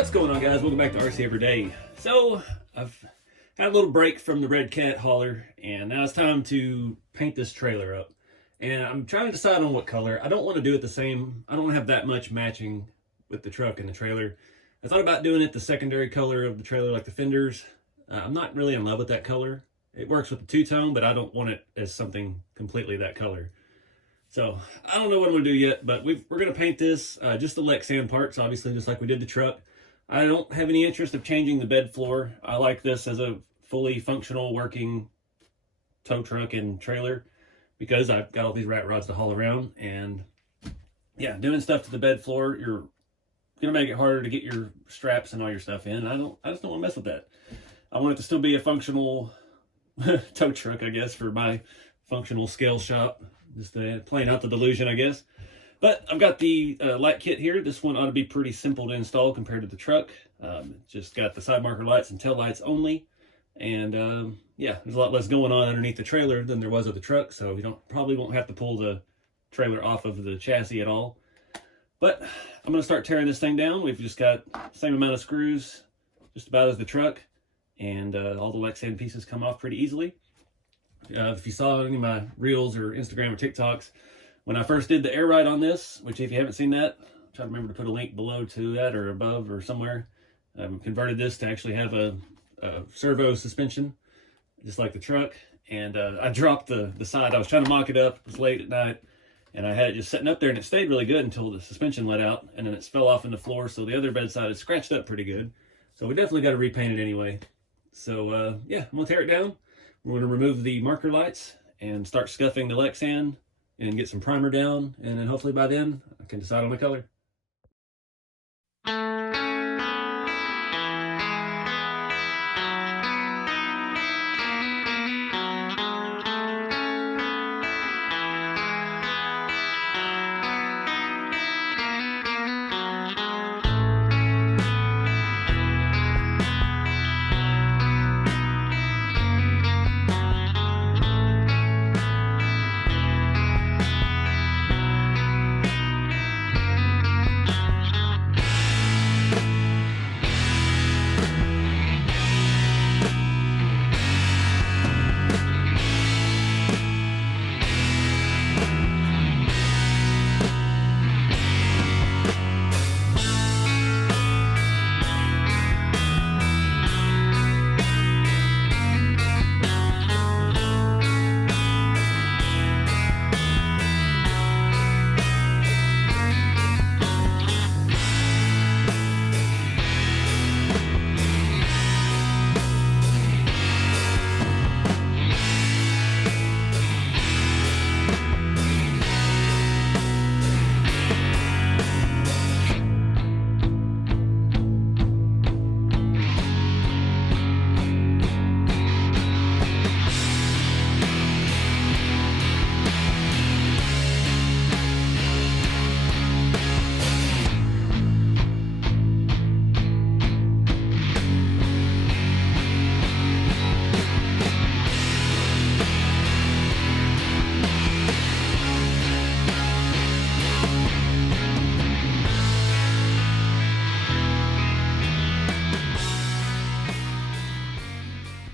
What's going on, guys? Welcome back to RC Everyday. So I've had a little break from the Redcat hauler, and now it's time to paint this trailer up. And I'm trying to decide on what color. I don't want to do it the same. I don't want to have that much matching with the truck and the trailer. I thought about doing it the secondary color of the trailer, like the fenders. I'm not really in love with that color. It works with the two-tone, but I don't want it as something completely that color. So I don't know what I'm going to do yet, but we're going to paint this, just the Lexan parts, obviously, just like we did the truck. I don't have any interest of changing the bed floor. I like this as a fully functional working tow truck and trailer because I've got all these rat rods to haul around. And yeah, doing stuff to the bed floor, you're going to make it harder to get your straps and all your stuff in. I just don't want to mess with that. I want it to still be a functional tow truck, I guess, for my functional scale shop. Just playing out the delusion, I guess. But I've got the light kit here. This one ought to be pretty simple to install compared to the truck. Just got the side marker lights and tail lights only. And yeah, there's a lot less going on underneath the trailer than there was with the truck. So you probably won't have to pull the trailer off of the chassis at all. But I'm going to start tearing this thing down. We've just got the same amount of screws, just about as the truck. And all the Lexan pieces come off pretty easily. If you saw any of my reels or Instagram or TikToks, when I first did the air ride on this, which if you haven't seen that, try to remember to put a link below to that or above or somewhere. Converted this to actually have a servo suspension, just like the truck. And I dropped the side. I was trying to mock it up. It was late at night. And I had it just sitting up there, and it stayed really good until the suspension let out. And then it fell off in the floor, so the other bed side is scratched up pretty good. So we definitely got to repaint it anyway. So yeah, I'm going to tear it down. We're going to remove the marker lights and start scuffing the Lexan and get some primer down, and then hopefully by then I can decide on the color.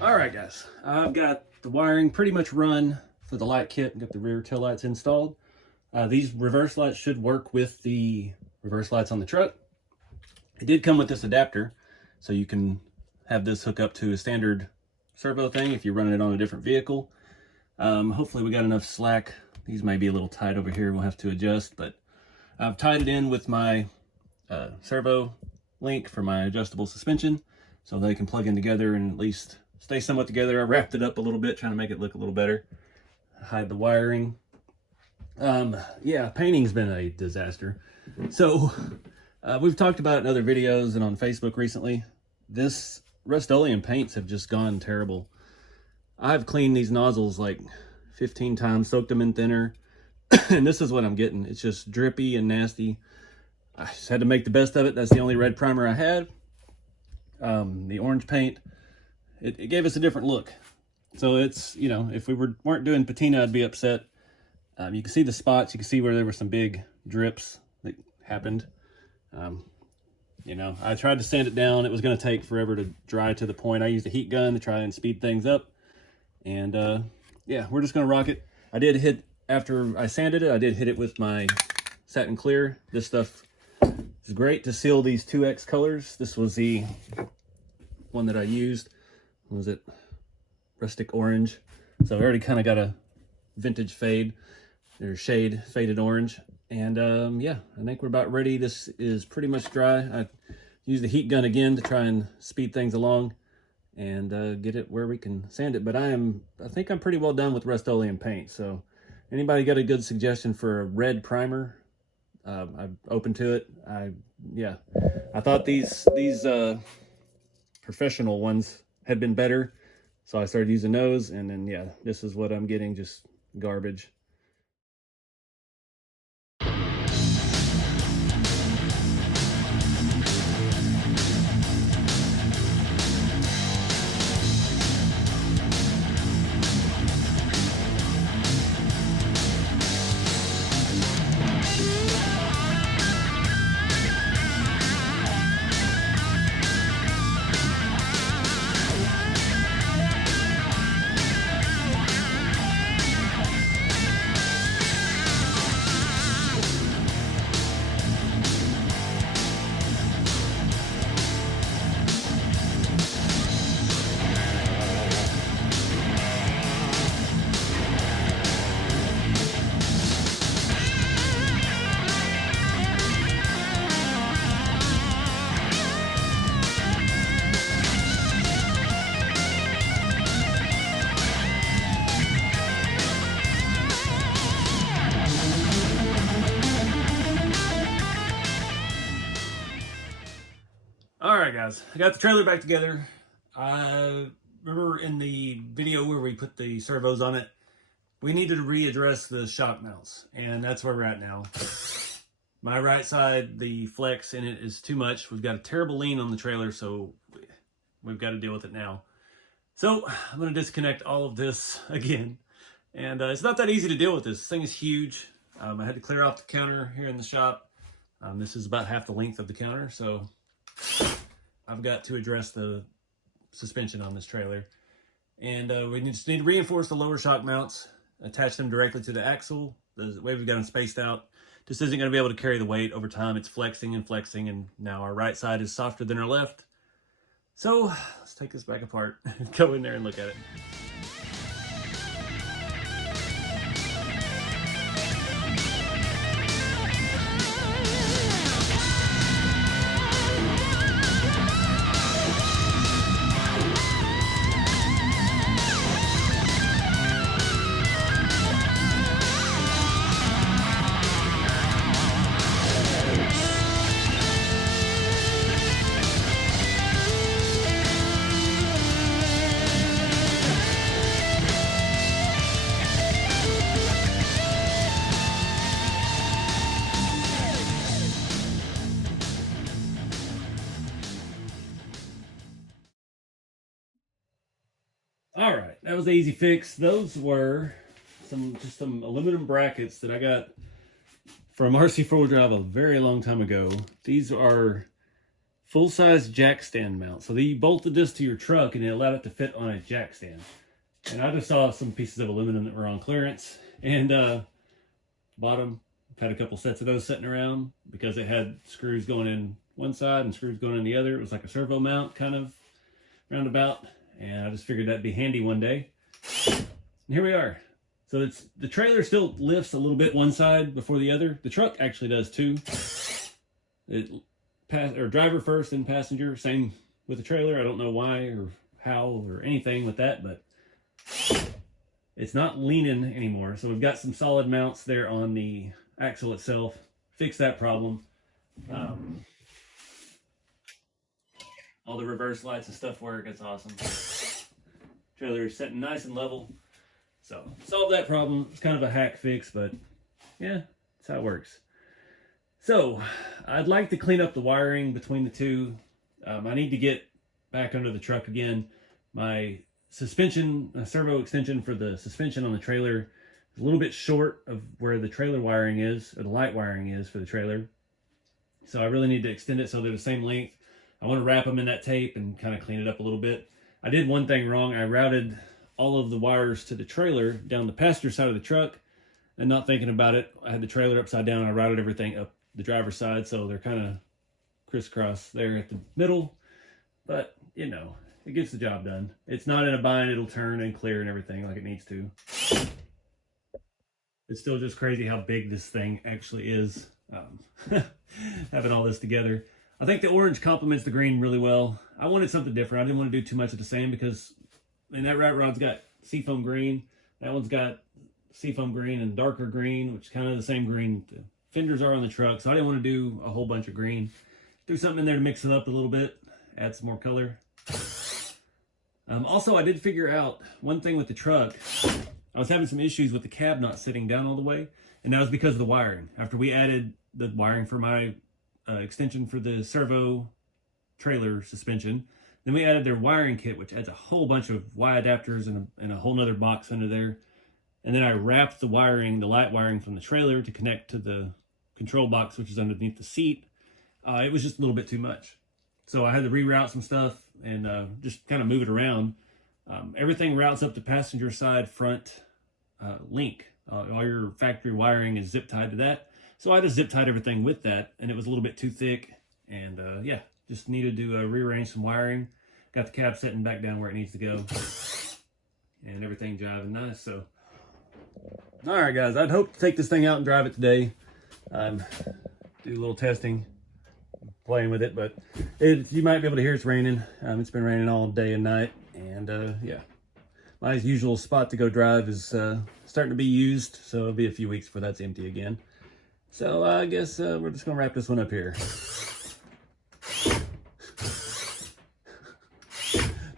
Alright guys, I've got the wiring pretty much run for the light kit and got the rear tail lights installed. These reverse lights should work with the reverse lights on the truck. It did come with this adapter, so you can have this hook up to a standard servo thing if you're running it on a different vehicle. Hopefully we got enough slack. These may be a little tight over here, we'll have to adjust, but I've tied it in with my servo link for my adjustable suspension so they can plug in together and at least stay somewhat together. I wrapped it up a little bit, trying to make it look a little better. Hide the wiring. Yeah, painting's been a disaster. So we've talked about it in other videos and on Facebook recently. This Rust-Oleum paints have just gone terrible. I've cleaned these nozzles like 15 times, soaked them in thinner, and this is what I'm getting. It's just drippy and nasty. I just had to make the best of it. That's the only red primer I had. The orange paint, it gave us a different look. So it's, you know, if we weren't doing patina, I'd be upset. You can see the spots. You can see where there were some big drips that happened. You know, I tried to sand it down. It was going to take forever to dry to the point. I used a heat gun to try and speed things up. And yeah, we're just going to rock it. I did hit, after I sanded it, I did hit it with my satin clear. This stuff is great to seal these 2X colors. This was the one that I used. What was it? Rustic orange. So I already kind of got a vintage fade or shade, faded orange. And yeah, I think we're about ready. This is pretty much dry. I used the heat gun again to try and speed things along and get it where we can sand it. But I think I'm pretty well done with Rust-Oleum paint. So anybody got a good suggestion for a red primer? I'm open to it. Yeah, I thought these professional ones had been better, so I started using those, and then yeah, this is what I'm getting, just garbage. Alright guys, I got the trailer back together. I remember in the video where we put the servos on it, we needed to readdress the shock mounts, and that's where we're at now. My right side, the flex in it is too much. We've got a terrible lean on the trailer, so we've got to deal with it now. So I'm going to disconnect all of this again. And it's not that easy to deal with this. This thing is huge. I had to clear off the counter here in the shop. This is about half the length of the counter, so I've got to address the suspension on this trailer. And we just need to reinforce the lower shock mounts, attach them directly to the axle. The way we've got them spaced out just isn't going to be able to carry the weight over time. It's flexing and flexing, and now our right side is softer than our left. So let's take this back apart, go in there and look at it. All right, that was the easy fix. Those were just some aluminum brackets that I got from RC Drive a very long time ago. These are full-size jack stand mounts. So you bolted this to your truck and it allowed it to fit on a jack stand. And I just saw some pieces of aluminum that were on clearance. And bottom, I've had a couple sets of those sitting around because it had screws going in one side and screws going in the other. It was like a servo mount kind of roundabout. And I just figured that'd be handy one day. And here we are. So the trailer still lifts a little bit one side before the other. The truck actually does too. Driver first and passenger. Same with the trailer. I don't know why or how or anything with that, but it's not leaning anymore. So we've got some solid mounts there on the axle itself. Fix that problem. All the reverse lights and stuff work. It's awesome. Trailer is sitting nice and level. So solve that problem. It's kind of a hack fix, but yeah, that's how it works. So I'd like to clean up the wiring between the two. I need to get back under the truck again. My suspension, servo extension for the suspension on the trailer is a little bit short of where the trailer wiring is, or the light wiring is for the trailer. So I really need to extend it so they're the same length. I want to wrap them in that tape and kind of clean it up a little bit. I did one thing wrong. I routed all of the wires to the trailer down the passenger side of the truck, and not thinking about it, I had the trailer upside down. I routed everything up the driver's side, so they're kind of crisscross there at the middle. But, you know, it gets the job done. It's not in a bind. It'll turn and clear and everything like it needs to. It's still just crazy how big this thing actually is, having all this together. I think the orange complements the green really well. I wanted something different. I didn't want to do too much of the same because, I mean, that Ratrod's got seafoam green. That one's got seafoam green and darker green, which is kind of the same green the fenders are on the truck. So I didn't want to do a whole bunch of green. Do something in there to mix it up a little bit, add some more color. Also, I did figure out one thing with the truck. I was having some issues with the cab not sitting down all the way, and that was because of the wiring. After we added the wiring for my extension for the servo trailer suspension, then we added their wiring kit, which adds a whole bunch of Y adapters and a whole nother box under there. And then I wrapped the wiring, the light wiring from the trailer to connect to the control box, which is underneath the seat. It was just a little bit too much. So I had to reroute some stuff and just kind of move it around. Everything routes up the passenger side front link. All your factory wiring is zip tied to that. So I just zip tied everything with that, and it was a little bit too thick. And yeah, just needed to rearrange some wiring. Got the cab setting back down where it needs to go. And everything jiving nice. So, all right, guys, I'd hope to take this thing out and drive it today. Do a little testing, playing with it, but you might be able to hear it's raining. It's been raining all day and night. And yeah, my usual spot to go drive is starting to be used, so it'll be a few weeks before that's empty again. So I guess we're just gonna wrap this one up here.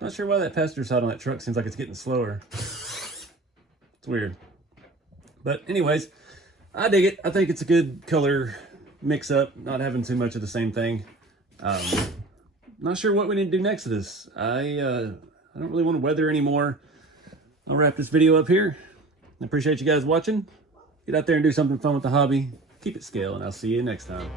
Not sure why that passenger side on that truck seems like it's getting slower. It's weird. But anyways, I dig it. I think it's a good color mix up, not having too much of the same thing. Not sure what we need to do next to this. I don't really want to weather anymore. I'll wrap this video up here. I appreciate you guys watching. Get out there and do something fun with the hobby. Keep it scale, and I'll see you next time.